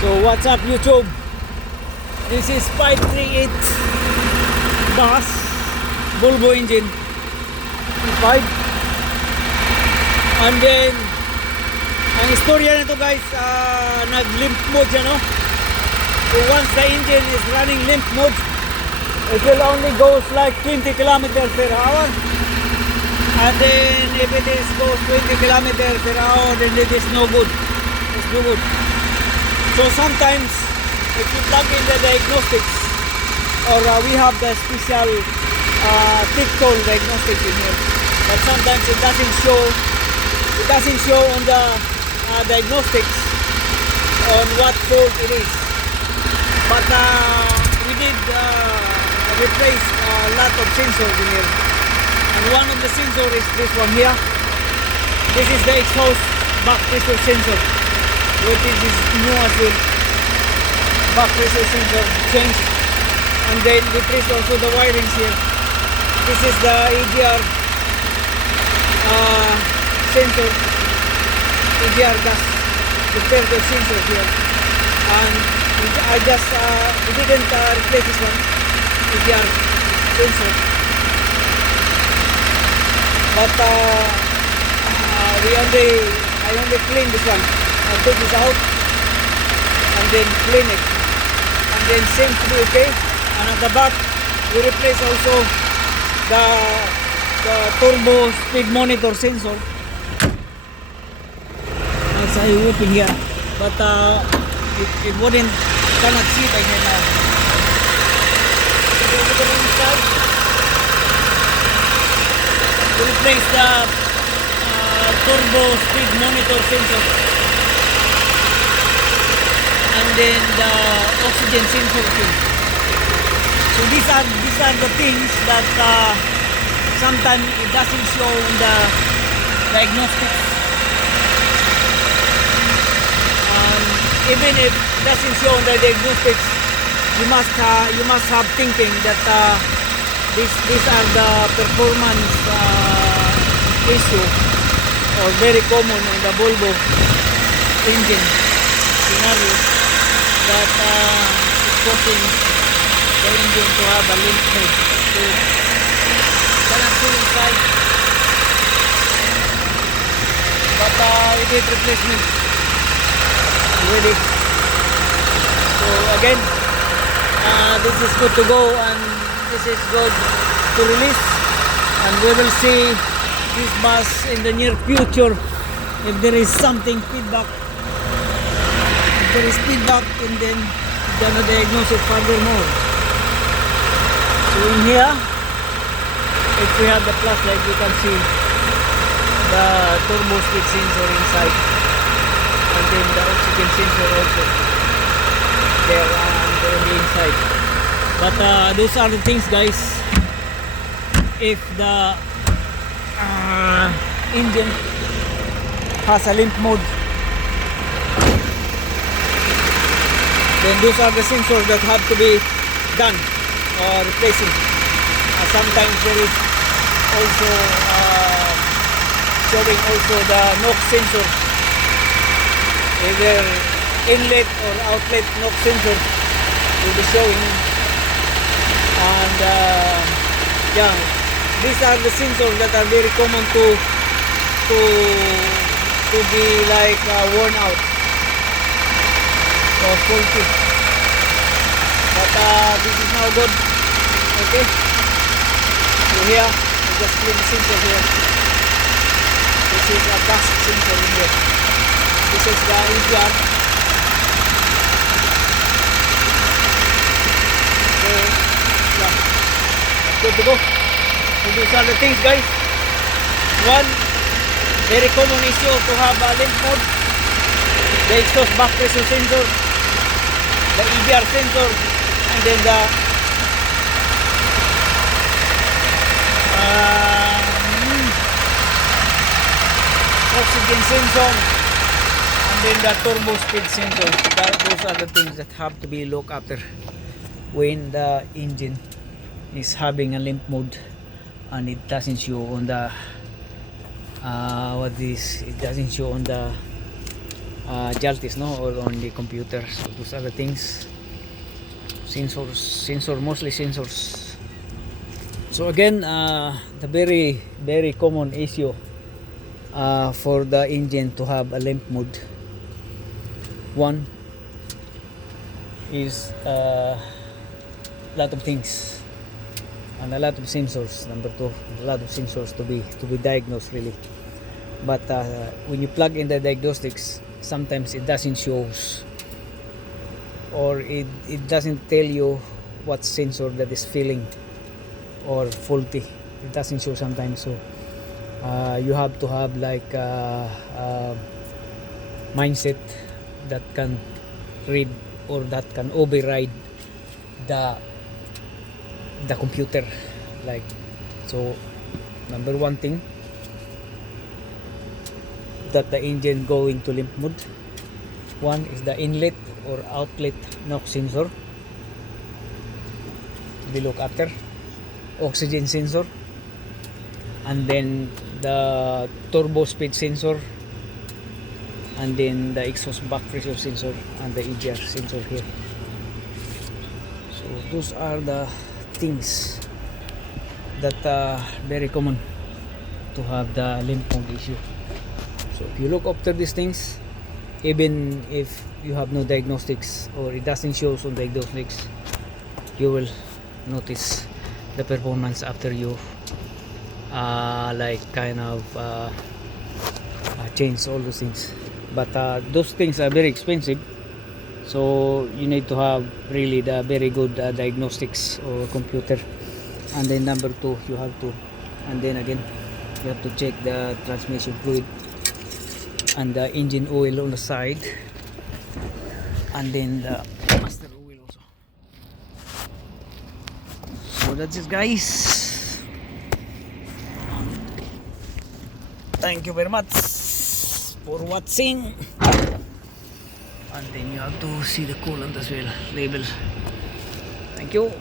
So what's up YouTube? This is 538 bus Volvo engine P5. And then ang istorya nito guys, nag-limp mode siya, no? So once the engine is running limp mode, it will only goes like 20 kilometers per hour. And then if it is goes 20 kilometers per hour, then it is no good. It's no good. So sometimes if you plug in the diagnostics, or we have the special tick-toll diagnostic in here, but sometimes it doesn't show on the diagnostics on what fault it is. But we did replace a lot of sensors in here, and one of the sensors is this one here. This is the exhaust back pressure sensor, which is new as well. Back pressure sensor changed, and then replace also the wirings here. This is the EGR sensor, EGR gas filter sensor here, and I just we didn't replace this one EGR sensor, but I only clean this one. I took this out and then clean it, and then seems to be okay. And at the back we replace also the turbo speed monitor sensor. As I open here, but it cannot see by here now. So look at the inside. We replace the turbo speed monitor sensor, and then the oxygen sensor too. So these are the things that sometimes it doesn't show in the diagnostics. Even if it doesn't show in the diagnostics, you must have thinking that these are the performance issue, or very common in the Volvo engine scenario, that is causing the engine to have a limp mode. So cannot see inside, but we did replacement already. So again, this is good to go, and this is good to release, and we will see this bus in the near future if there is something feedback. If there is feedback, and then we're gonna diagnose it furthermore. So in here, if we have the flashlight, you can see the turbo speed sensor inside, and then the oxygen sensor also there on the inside. But those are the things guys. If the engine has a limp mode, then those are the sensors that have to be done or replacing. Sometimes there is also showing also the NOx sensor, either inlet or outlet NOx sensor will be showing. And yeah, these are the sensors that are very common to be like worn out or faulty. But this is now good. Okay, so here we just clean the sensor here. This is a gas sensor in here. This is the EGR. So yeah, good to go. So these are the things guys. One very common issue to have a limp mode: the exhaust back pressure sensor, the EGR sensor, and then the oxygen sensor, and then the turbo speed sensor. Those are the things that have to be looked after when the engine is having a limp mode and it doesn't show on the it doesn't show on the jaltis, no, or on the computer. So those are the things. Mostly sensors. So again, the very common issue for the engine to have a limp mode. One is a lot of things and a lot of sensors. Number two, a lot of sensors to be diagnosed really. But when you plug in the diagnostics, sometimes it doesn't shows, or it doesn't tell you what sensor that is failing or faulty. It doesn't show sometimes. So you have to have like mindset that can read or that can override the computer, like. So number one thing that the engine going to limp mode, one is the inlet or outlet knock sensor, we look after, oxygen sensor, and then the turbo speed sensor, and then the exhaust back pressure sensor, and the EGR sensor here. So those are the things that are very common to have the limp mode issue. So if you look after these things, even if you have no diagnostics or it doesn't show on diagnostics, you will notice the performance after you like kind of change all those things. But those things are very expensive, so you need to have really the very good diagnostics or computer. And then number two, you have to, and then again, you have to check the transmission fluid and the engine oil on the side, and then the master oil also. So that's it, guys. Thank you very much for watching. And then you have to see the coolant as well, label. Thank you.